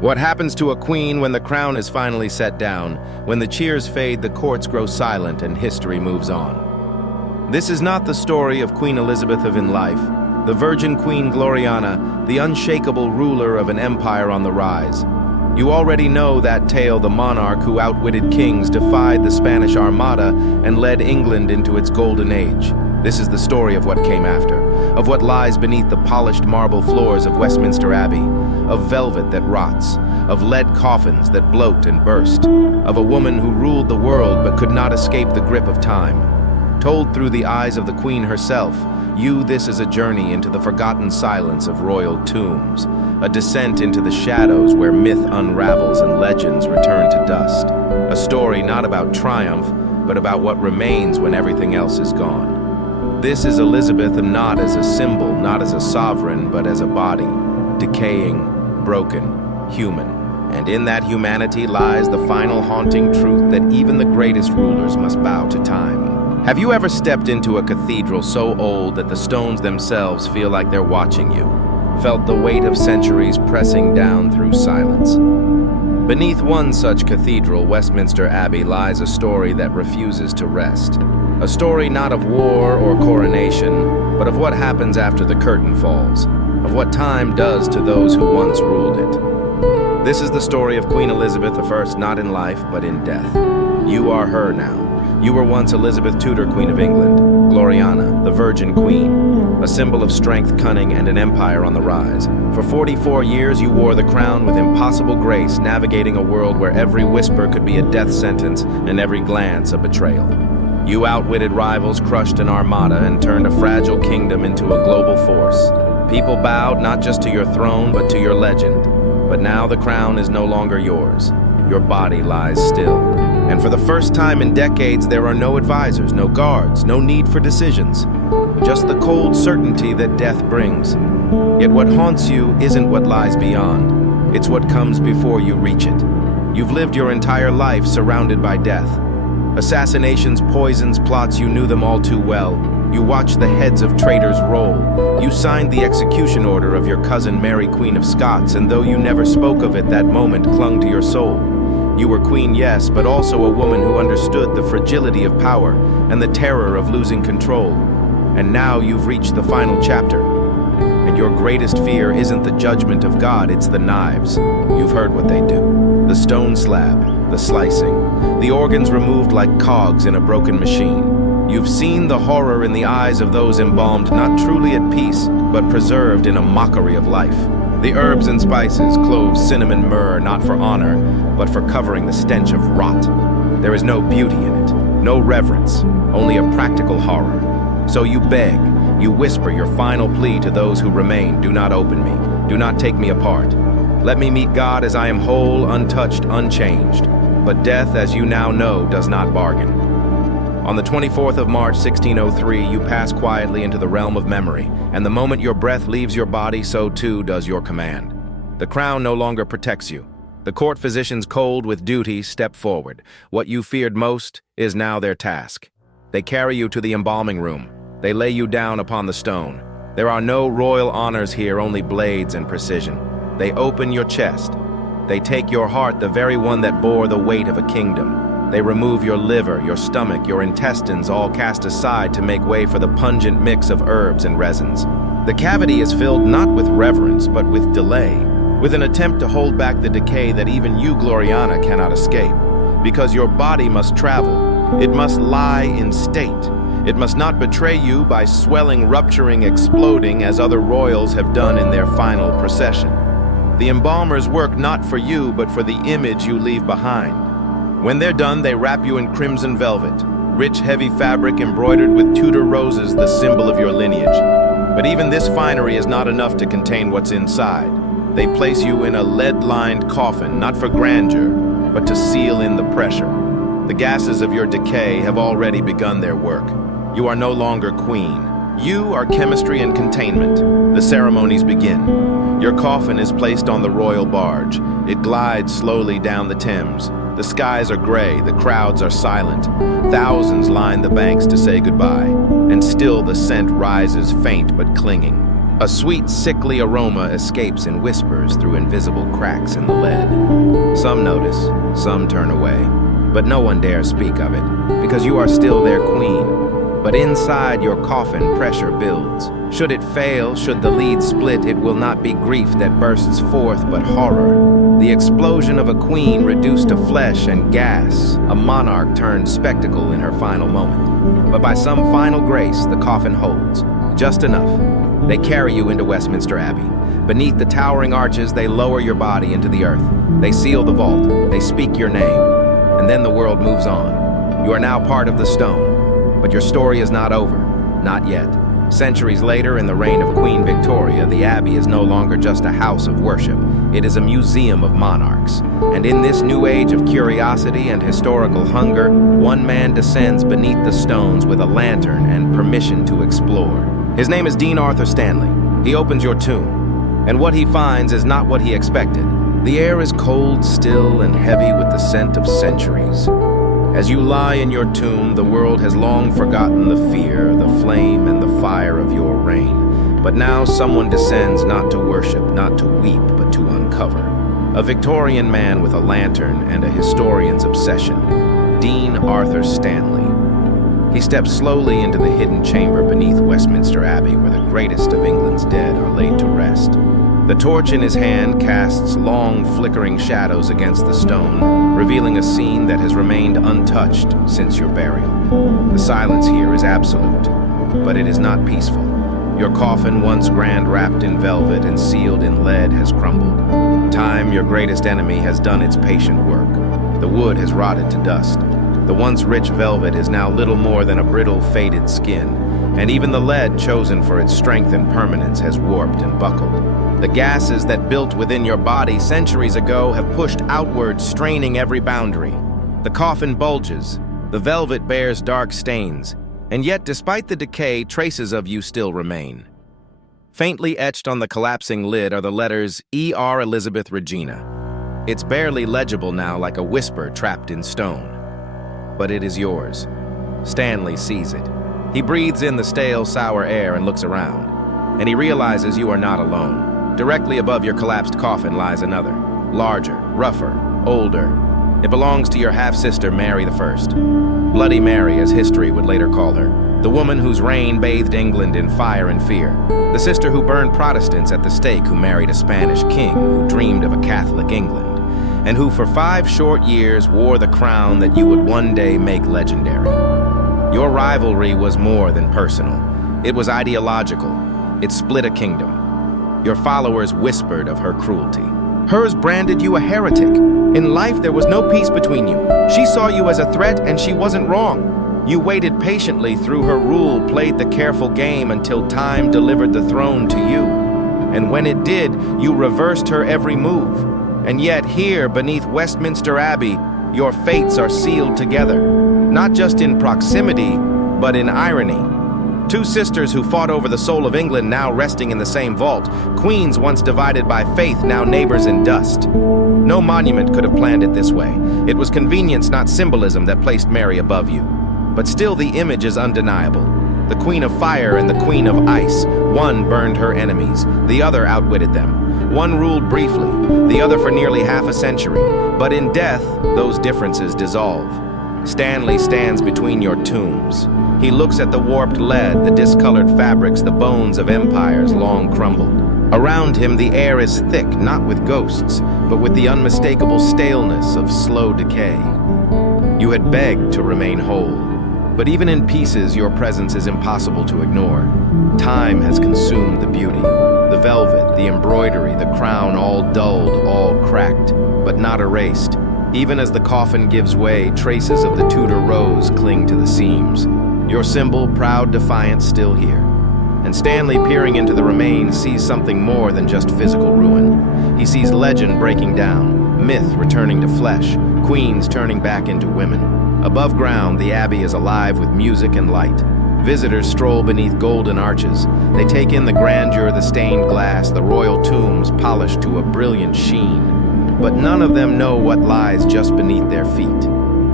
What happens to a queen when the crown is finally set down? When the cheers fade, the courts grow silent, and history moves on. This is not the story of Queen Elizabeth of in life, the Virgin Queen Gloriana, the unshakable ruler of an empire on the rise. You already know that tale, the monarch who outwitted kings, defied the Spanish Armada, and led England into its golden age. This is the story of what came after, of what lies beneath the polished marble floors of Westminster Abbey, of velvet that rots, of lead coffins that bloat and burst, of a woman who ruled the world but could not escape the grip of time. Told through the eyes of the Queen herself, this is a journey into the forgotten silence of royal tombs, a descent into the shadows where myth unravels and legends return to dust. A story not about triumph, but about what remains when everything else is gone. This is Elizabeth, not as a symbol, not as a sovereign, but as a body, decaying, broken, human. And in that humanity lies the final haunting truth that even the greatest rulers must bow to time. Have you ever stepped into a cathedral so old that the stones themselves feel like they're watching you? Felt the weight of centuries pressing down through silence? Beneath one such cathedral, Westminster Abbey, lies a story that refuses to rest. A story not of war or coronation, but of what happens after the curtain falls, of what time does to those who once ruled it. This is the story of Queen Elizabeth I, not in life, but in death. You are her now. You were once Elizabeth Tudor, Queen of England, Gloriana, the Virgin Queen, a symbol of strength, cunning, and an empire on the rise. For 44 years, you wore the crown with impossible grace, navigating a world where every whisper could be a death sentence and every glance a betrayal. You outwitted rivals, crushed an armada, and turned a fragile kingdom into a global force. People bowed not just to your throne, but to your legend. But now the crown is no longer yours. Your body lies still. And for the first time in decades, there are no advisors, no guards, no need for decisions. Just the cold certainty that death brings. Yet what haunts you isn't what lies beyond. It's what comes before you reach it. You've lived your entire life surrounded by death. Assassinations, poisons, plots, you knew them all too well. You watched the heads of traitors roll. You signed the execution order of your cousin Mary, Queen of Scots, and though you never spoke of it, that moment clung to your soul. You were queen, yes, but also a woman who understood the fragility of power and the terror of losing control. And now you've reached the final chapter. And your greatest fear isn't the judgment of God, it's the knives. You've heard what they do. The stone slab, the slicing, the organs removed like cogs in a broken machine. You've seen the horror in the eyes of those embalmed, not truly at peace, but preserved in a mockery of life. The herbs and spices, cloves, cinnamon, myrrh, not for honor, but for covering the stench of rot. There is no beauty in it, no reverence, only a practical horror. So you beg, you whisper your final plea to those who remain, do not open me, do not take me apart. Let me meet God as I am whole, untouched, unchanged. But death, as you now know, does not bargain. On the 24th of March, 1603, you pass quietly into the realm of memory, and the moment your breath leaves your body, so too does your command. The crown no longer protects you. The court physicians, cold with duty, step forward. What you feared most is now their task. They carry you to the embalming room. They lay you down upon the stone. There are no royal honors here, only blades and precision. They open your chest. They take your heart, the very one that bore the weight of a kingdom. They remove your liver, your stomach, your intestines, all cast aside to make way for the pungent mix of herbs and resins. The cavity is filled not with reverence, but with delay, with an attempt to hold back the decay that even you, Gloriana, cannot escape. Because your body must travel. It must lie in state. It must not betray you by swelling, rupturing, exploding as other royals have done in their final procession. The embalmers work not for you, but for the image you leave behind. When they're done, they wrap you in crimson velvet, rich, heavy fabric embroidered with Tudor roses, the symbol of your lineage. But even this finery is not enough to contain what's inside. They place you in a lead-lined coffin, not for grandeur, but to seal in the pressure. The gases of your decay have already begun their work. You are no longer queen. You are chemistry and containment. The ceremonies begin. Your coffin is placed on the royal barge. It glides slowly down the Thames. The skies are gray, the crowds are silent. Thousands line the banks to say goodbye, and still the scent rises faint but clinging. A sweet, sickly aroma escapes in whispers through invisible cracks in the lead. Some notice, some turn away, but no one dares speak of it, because you are still their queen. But inside your coffin, pressure builds. Should it fail, should the lead split, it will not be grief that bursts forth, but horror. The explosion of a queen reduced to flesh and gas, a monarch turned spectacle in her final moment. But by some final grace, the coffin holds, just enough. They carry you into Westminster Abbey. Beneath the towering arches, they lower your body into the earth. They seal the vault. They speak your name. And then the world moves on. You are now part of the stone. But your story is not over. Not yet. Centuries later, in the reign of Queen Victoria, the Abbey is no longer just a house of worship. It is a museum of monarchs. And in this new age of curiosity and historical hunger, one man descends beneath the stones with a lantern and permission to explore. His name is Dean Arthur Stanley. He opens your tomb, and what he finds is not what he expected. The air is cold, still, and heavy with the scent of centuries. As you lie in your tomb, the world has long forgotten the fear, the flame, and the fire of your reign. But now someone descends not to worship, not to weep, but to uncover. A Victorian man with a lantern and a historian's obsession. Dean Arthur Stanley. He steps slowly into the hidden chamber beneath Westminster Abbey, where the greatest of England's dead are laid to rest. The torch in his hand casts long, flickering shadows against the stone, revealing a scene that has remained untouched since your burial. The silence here is absolute, but it is not peaceful. Your coffin, once grand wrapped in velvet and sealed in lead, has crumbled. Time, your greatest enemy, has done its patient work. The wood has rotted to dust. The once rich velvet is now little more than a brittle, faded skin, and even the lead chosen for its strength and permanence has warped and buckled. The gases that built within your body centuries ago have pushed outward, straining every boundary. The coffin bulges, the velvet bears dark stains, and yet despite the decay, traces of you still remain. Faintly etched on the collapsing lid are the letters E.R. Elizabeth Regina. It's barely legible now, like a whisper trapped in stone. But it is yours. Stanley sees it. He breathes in the stale, sour air and looks around, and he realizes you are not alone. Directly above your collapsed coffin lies another, larger, rougher, older. It belongs to your half-sister, Mary I. Bloody Mary, as history would later call her, the woman whose reign bathed England in fire and fear, the sister who burned Protestants at the stake, who married a Spanish king who dreamed of a Catholic England, and who for 5 short years wore the crown that you would one day make legendary. Your rivalry was more than personal. It was ideological. It split a kingdom. Your followers whispered of her cruelty. Hers branded you a heretic. In life, there was no peace between you. She saw you as a threat, and she wasn't wrong. You waited patiently through her rule, played the careful game until time delivered the throne to you. And when it did, you reversed her every move. And yet here, beneath Westminster Abbey, your fates are sealed together, not just in proximity, but in irony. 2 sisters who fought over the soul of England, now resting in the same vault. Queens once divided by faith, now neighbors in dust. No monument could have planned it this way. It was convenience, not symbolism, that placed Mary above you. But still the image is undeniable. The Queen of Fire and the Queen of Ice. One burned her enemies, the other outwitted them. One ruled briefly, the other for nearly half a century. But in death, those differences dissolve. Stanley stands between your tombs. He looks at the warped lead, the discolored fabrics, the bones of empires long crumbled. Around him, the air is thick, not with ghosts, but with the unmistakable staleness of slow decay. You had begged to remain whole, but even in pieces, your presence is impossible to ignore. Time has consumed the beauty. The velvet, the embroidery, the crown, all dulled, all cracked, but not erased. Even as the coffin gives way, traces of the Tudor rose cling to the seams. Your symbol, proud defiance, still here. And Stanley, peering into the remains, sees something more than just physical ruin. He sees legend breaking down, myth returning to flesh, queens turning back into women. Above ground, the Abbey is alive with music and light. Visitors stroll beneath golden arches. They take in the grandeur, the stained glass, the royal tombs polished to a brilliant sheen. But none of them know what lies just beneath their feet.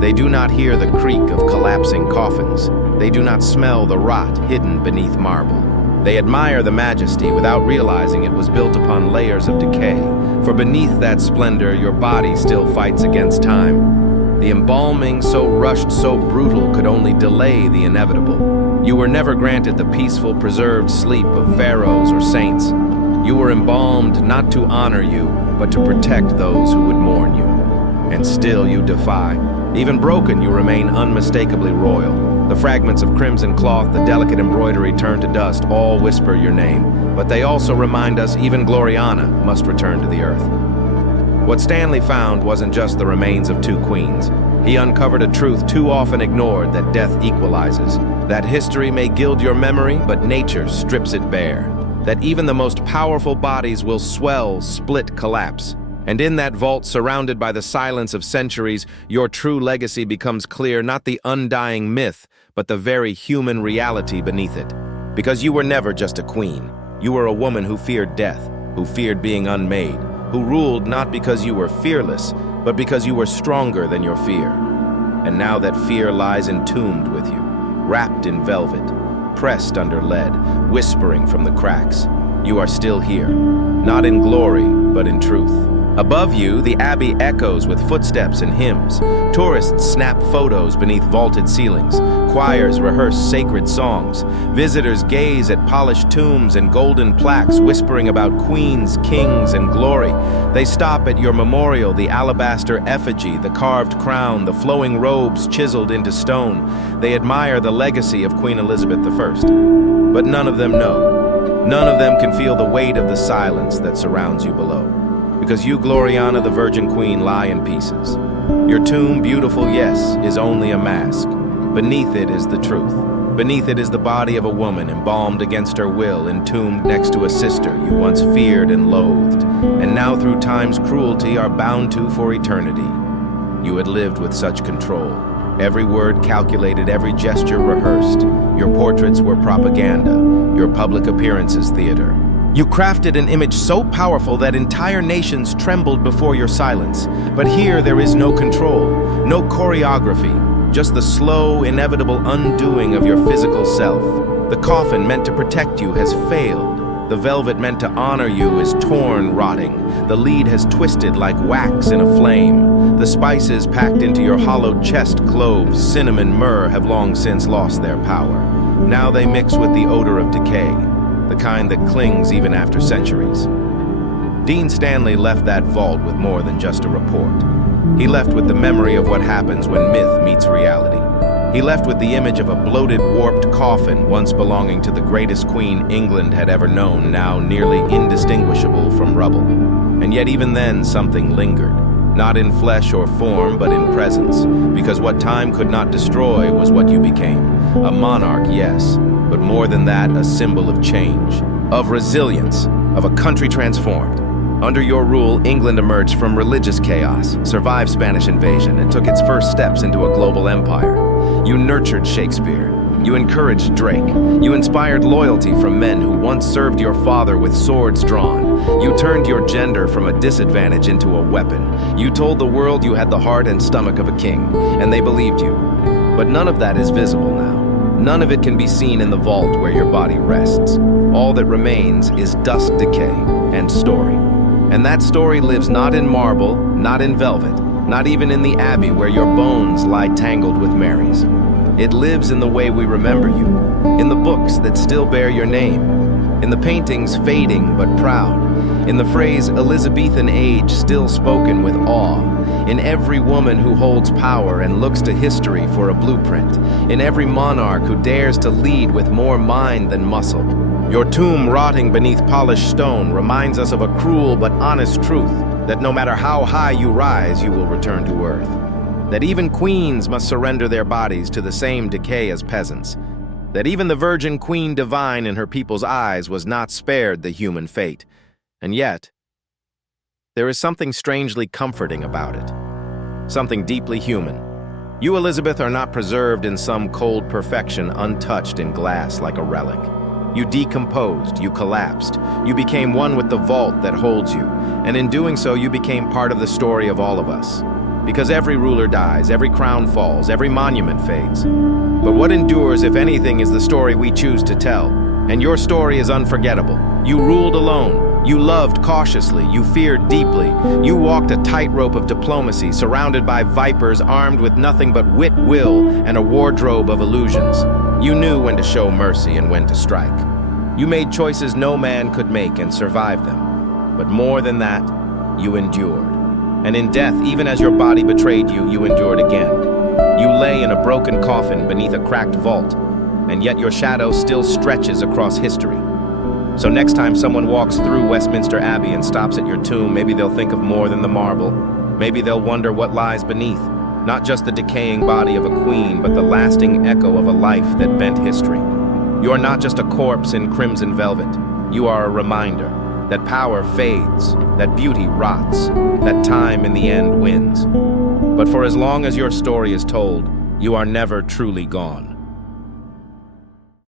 They do not hear the creak of collapsing coffins. They do not smell the rot hidden beneath marble. They admire the majesty without realizing it was built upon layers of decay, for beneath that splendor your body still fights against time. The embalming, so rushed, so brutal, could only delay the inevitable. You were never granted the peaceful, preserved sleep of pharaohs or saints. You were embalmed not to honor you, but to protect those who would mourn you. And still you defy. Even broken, you remain unmistakably royal. The fragments of crimson cloth, the delicate embroidery turned to dust, all whisper your name. But they also remind us even Gloriana must return to the earth. What Stanley found wasn't just the remains of two queens. He uncovered a truth too often ignored, that death equalizes. That history may gild your memory, but nature strips it bare. That even the most powerful bodies will swell, split, collapse. And in that vault, surrounded by the silence of centuries, your true legacy becomes clear, not the undying myth, but the very human reality beneath it. Because you were never just a queen. You were a woman who feared death, who feared being unmade, who ruled not because you were fearless, but because you were stronger than your fear. And now that fear lies entombed with you, wrapped in velvet, pressed under lead, whispering from the cracks. You are still here, not in glory, but in truth. Above you, the abbey echoes with footsteps and hymns. Tourists snap photos beneath vaulted ceilings. Choirs rehearse sacred songs. Visitors gaze at polished tombs and golden plaques whispering about queens, kings, and glory. They stop at your memorial, the alabaster effigy, the carved crown, the flowing robes chiseled into stone. They admire the legacy of Queen Elizabeth I. But none of them know. None of them can feel the weight of the silence that surrounds you below. Because you, Gloriana, the Virgin Queen, lie in pieces. Your tomb, beautiful, yes, is only a mask. Beneath it is the truth. Beneath it is the body of a woman, embalmed against her will, entombed next to a sister you once feared and loathed, and now through time's cruelty are bound to for eternity. You had lived with such control. Every word calculated, every gesture rehearsed. Your portraits were propaganda, your public appearances theater. You crafted an image so powerful that entire nations trembled before your silence. But here there is no control, no choreography, just the slow, inevitable undoing of your physical self. The coffin meant to protect you has failed. The velvet meant to honor you is torn, rotting. The lead has twisted like wax in a flame. The spices packed into your hollowed chest, cloves, cinnamon, myrrh, have long since lost their power. Now they mix with the odor of decay, the kind that clings even after centuries. Dean Stanley left that vault with more than just a report. He left with the memory of what happens when myth meets reality. He left with the image of a bloated, warped coffin once belonging to the greatest queen England had ever known, now nearly indistinguishable from rubble. And yet even then something lingered, not in flesh or form, but in presence, because what time could not destroy was what you became. A monarch, yes, but more than that, a symbol of change, of resilience, of a country transformed. Under your rule, England emerged from religious chaos, survived Spanish invasion, and took its first steps into a global empire. You nurtured Shakespeare. You encouraged Drake. You inspired loyalty from men who once served your father with swords drawn. You turned your gender from a disadvantage into a weapon. You told the world you had the heart and stomach of a king, and they believed you. But none of that is visible now. None of it can be seen in the vault where your body rests. All that remains is dust, decay, and story. And that story lives not in marble, not in velvet, not even in the abbey where your bones lie tangled with Mary's. It lives in the way we remember you, in the books that still bear your name, in the paintings fading but proud, in the phrase Elizabethan age still spoken with awe, in every woman who holds power and looks to history for a blueprint, in every monarch who dares to lead with more mind than muscle. Your tomb rotting beneath polished stone reminds us of a cruel but honest truth, that no matter how high you rise, you will return to earth. That even queens must surrender their bodies to the same decay as peasants. That even the Virgin Queen Divine in her people's eyes was not spared the human fate. And yet, there is something strangely comforting about it. Something deeply human. You, Elizabeth, are not preserved in some cold perfection untouched in glass like a relic. You decomposed, you collapsed, you became one with the vault that holds you, and in doing so you became part of the story of all of us. Because every ruler dies, every crown falls, every monument fades. But what endures, if anything, is the story we choose to tell. And your story is unforgettable. You ruled alone. You loved cautiously. You feared deeply. You walked a tightrope of diplomacy, surrounded by vipers armed with nothing but wit, will, and a wardrobe of illusions. You knew when to show mercy and when to strike. You made choices no man could make and survived them. But more than that, you endured. And in death, even as your body betrayed you, you endured again. You lay in a broken coffin beneath a cracked vault, and yet your shadow still stretches across history. So next time someone walks through Westminster Abbey and stops at your tomb, maybe they'll think of more than the marble. Maybe they'll wonder what lies beneath. Not just the decaying body of a queen, but the lasting echo of a life that bent history. You are not just a corpse in crimson velvet. You are a reminder that power fades, that beauty rots, that time in the end wins. But for as long as your story is told, you are never truly gone.